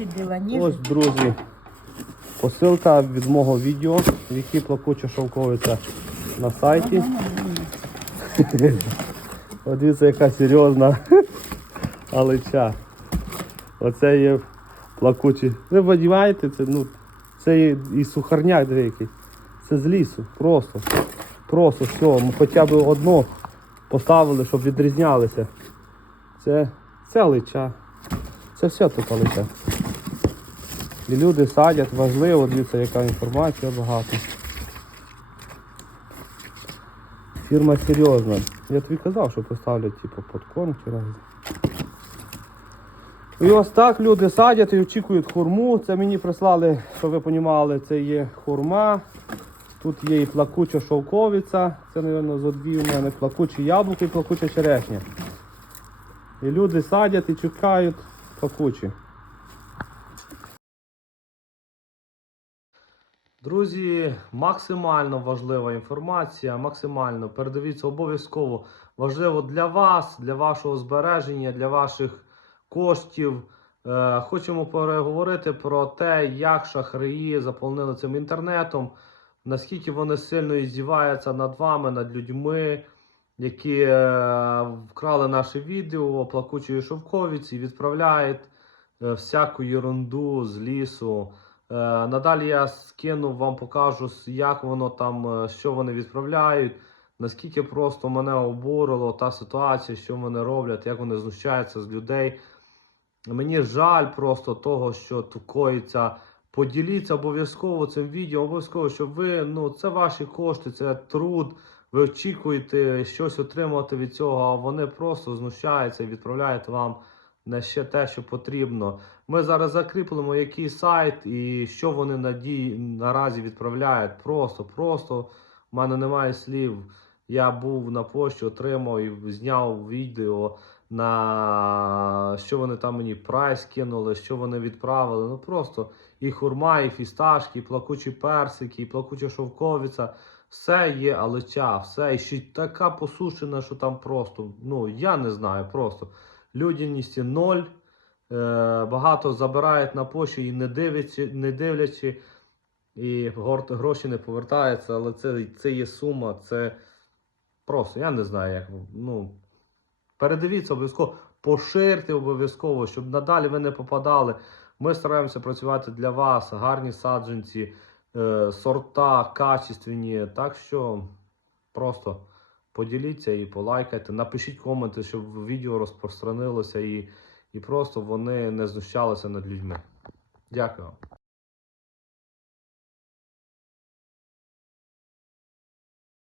Відбила ніж. Ось, друзі, посилка від мого відео, в якій плакуча шовковиця на сайті. От дивіться, яка серйозна алича. Оце є плакучі. Ви подіваєте, це, ну, це є і сухарняк деякий. Це з лісу. Просто. Просто все. Ми хоча б одну поставили, щоб відрізнялися. Це, це алича. Це все тут алича. І люди садять, важливо, дивіться, яка інформація багато. Фірма серйозна. Я тобі казав, що поставлять типу подкорм чи раз. І ось так люди садять і очікують хурму. Це мені прислали, щоб ви розуміли, це є хурма. Тут є і плакуча шовковиця. Це, мабуть, зо дві у мене плакучі яблуки і плакуча черешня. І люди садять і чекають плакучі. Друзі, максимально важлива інформація, максимально передивіться обов'язково важливо для вас, для вашого збереження, для ваших коштів. Е, хочемо переговорити про те, як шахраї заповнили цим інтернетом, наскільки вони сильно іздіваються над вами, над людьми, які е, вкрали наше відео плакучої шовковиці і відправляють е, всяку ерунду з лісу. Е, Надалі я скину вам покажу, як воно там, е, що вони відправляють, наскільки просто мене обурило та ситуація, що вони роблять, як вони знущаються з людей. Мені жаль просто того, що тут коїться. Поділіться обов'язково цим відео, обов'язково, щоб ви, ну, це ваші кошти, це труд. Ви очікуєте щось отримати від цього, а вони просто знущаються і відправляють вам не ще те, що потрібно. Ми зараз закріплемо який сайт і що вони наді... наразі відправляють. Просто, просто в мене немає слів. Я був на пошті, отримав і зняв відео на що вони там мені прайс кинули, що вони відправили. Ну просто і хурма, і фісташки, і плакучі персики, і плакуча шовковиця. Все є алеча, все. І ще така посушена, що там просто, ну я не знаю, просто людяності ноль. Е, багато забирають на пошті і не дивлячи, не дивлячи, і гроші не повертаються, але це, це є сума, це просто, я не знаю, як. Ну, передивіться обов'язково, поширте обов'язково, щоб надалі ви не попадали. Ми стараємося працювати для вас, гарні саджанці, е, сорта, качественні. Так що просто поділіться і полайкайте. Напишіть коменти, щоб відео розпространилося і, і просто вони не знущалися над людьми. Дякую.